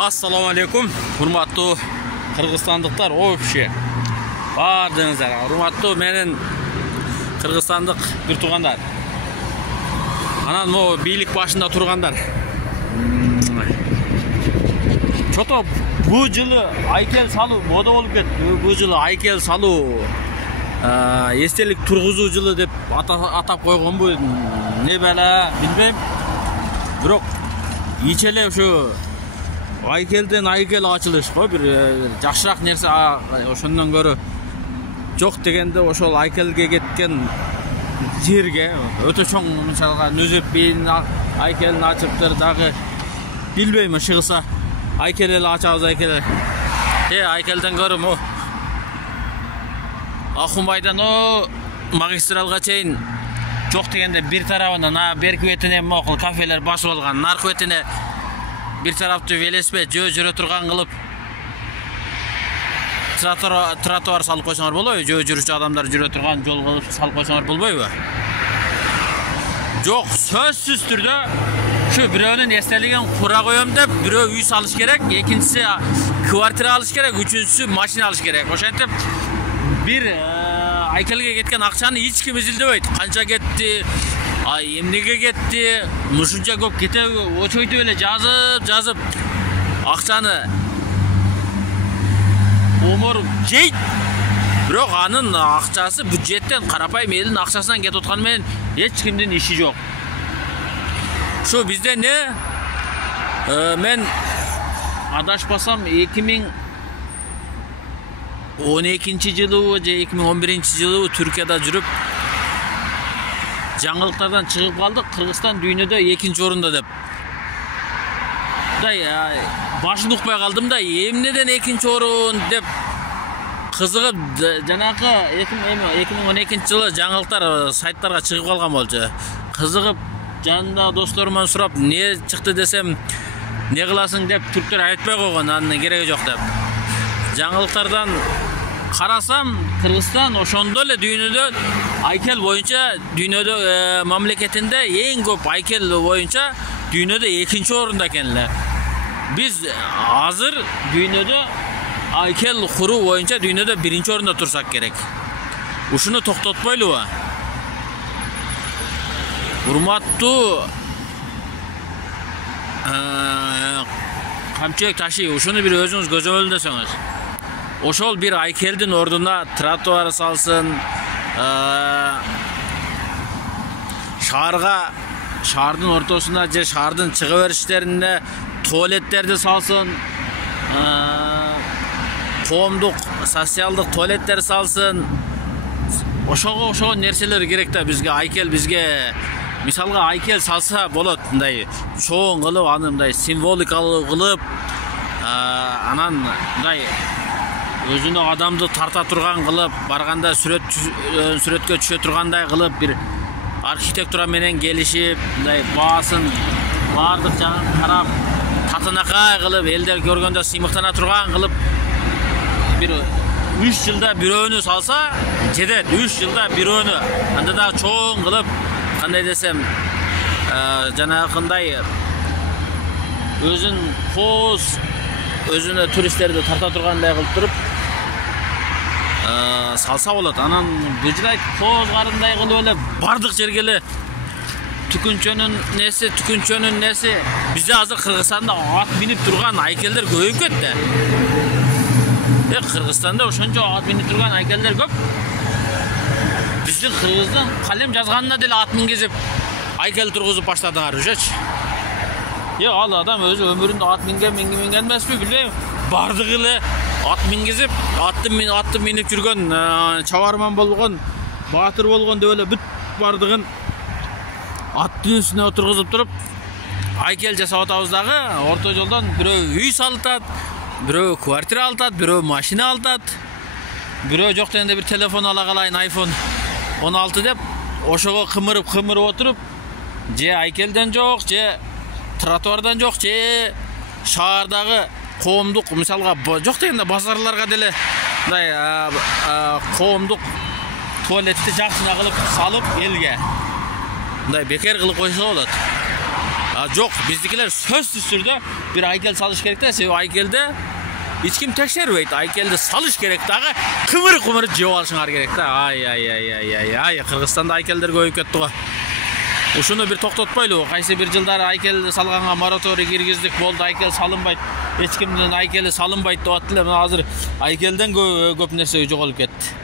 Assalamu alaikum, hurmatlı Kırgızstanlıklar, вообще. Bardığınızlar, hurmatlı menin Kırgızstanlık bir tuğanlar. Anan o birlik başında turganlar. Çoto bu yılı aykel salu moda olup ketdi. Bu yılı aykel salu estelik turguzu yılı dep atap koygon bu. Ne bela bilmem. Bирок ичеле şu aykelden aykel açılış koy bir жакшыраак нерсе ошондон көрө жок дегенде ошол айкелге кеткен жерге өтө чоң мисалга нөзөп бийин айкелин ачыптыр дагы билбейм чыгса айкел эле ачабыз айкел айкелден көрөм о Акумбайдан о магистралга чейин жок дегенде бир тарабынан берки бетине макул кафелер басып алган, наркы бетине bir tarafta velosiped жүрө турган кылып тротуар салып койсоңор болобу? Жөө жүрүүчү адамдар жүрө турган жол кылып салып койсоңор болбойбу? Жок, сөзсүз түрдө şu бирөөнүн эстелигин кура коем деп бирөө үй салыш керек, экинчиси квартира алыш керек, үчүнчүсү машина алыш керек. Ошентип бир айкелге кеткен акчаны эч ким изилдебейт. Канча кетти? Эмнеге кетти? Мушунча көп кете очойду эле жазып акчаны омор жейт. Бирок анын акчасы бюджеттен карапайым элдин акчасынан кетип атканы менен эч кимдин иши жок. Şu bizde ne? Men adашпасам 2012 жылы же 2011 жылы Türkiye'de жүрүп жаңылыктардан чыгып калдык. Кыргызстан дүйнөдө 2-нчи орунда деп. Башын укпай калдым да, эмнеден 2-нчи орун деп кызыгып жанакы 2012 жылы жаңылыктар сайттарга чыгып калган болчу. Кызыгып жанында досторуман сурап, не чыкты десем, не кыласың деп түрктөр айтпай койгон, анын кереги жок деп. Жаңылыктардан карасам, Кыргызстан ошондо эле дүйнөдө айкел боюнча дүйнөдө мамлекетинде эң көп айкел боюнча дүйнөдө 2-нчи орунда экен эле. Биз азыр дүйнөдө айкел куруу боюнча дүйнөдө 1-нчи орунда турсак керек. Ушуну токтотпойлубу? Урматтуу камчек таши, ушуну бир өзүңүз көзөмөлдөсөңүз. Ошол бир айкелдин ордуна тротуар салсын, шаардын ортосуна же шаардын чыга бериштерине туалеттерди салсын, коомдук социалдык туалеттер салсын. Ошого нерселер керек да бизге. Айкел бизге мисалга айкел салса болот, мындай чоң кылып, аны мындай символикалык кылып, анан мындай өзүнө адамды тарта турган кылып, барганда сүрөткө түшө тургандай кылып, бир архитектура менен келишип, мындай баасын баардык жагын карап, татынакай кылып, элдер көргөндө сыймыктана турган кылып, бир 3 жылда бирөөнү салса жетет. 3 жылда бирөөнү анда да чоң кылып, кандай десем, жанагындай өзүн коз, өзүнө туристтерди тарта тургандай кылып туруп салса болот. Анан быжырайт коз карындай кылып эле бардык жерге эле түкүнчөнүн неси. Бизде азыр Кыргызстанда ат минип турган айкелдер көбөйүп кетти. Кыргызстанда ошончо ат минип турган айкелдер көп. Биздин Кыргыздан калем жазганына деле ат мингизип айкел тургузуп баштадыңар үшөчү. Ал адам өзү өмүрүндө ат минген эмеспи, билбейм. Бардык эле ат мингизип, атты минип жүргөн, чабарман болгон, баатыр болгон деп эле бүт бардыгын аттын үстүнө отургузуп туруп айкел жасап атабыз дагы. Орто жолдон бирөө үй салытат, бирөө квартира алат, бирөө машина алат, бирөө жок дегенде бир телефон ала калайын, iPhone 16 деп ошого кымырып отуруп, же айкелден жок, же тротуардан жок, же шаардагы коомдук, мисалга жок дегенде базарларга деле мындай коомдук туалетти жакшына кылып салып элге мындай бекер кылып койсо болот. Жоқ, биздикилер сөзсүз түрдө бир айкел салыш керек да, себеби айкелди эч ким текшербейт. Айкелди салыш керек дагы, кымыр жеп алышыңар керек да. Ай, Кыргызстанда айкелдер көбөйүп кетти го. Ушуну бир токтотпойлубу? Кайсы бир жылдары айкелди салганга мораторий киргиздик, болду, айкел салынбайт. Эч кимдин айкели салынбайт деп аттылар. Мына азыр айкелден көп нерсе жоголуп кетти.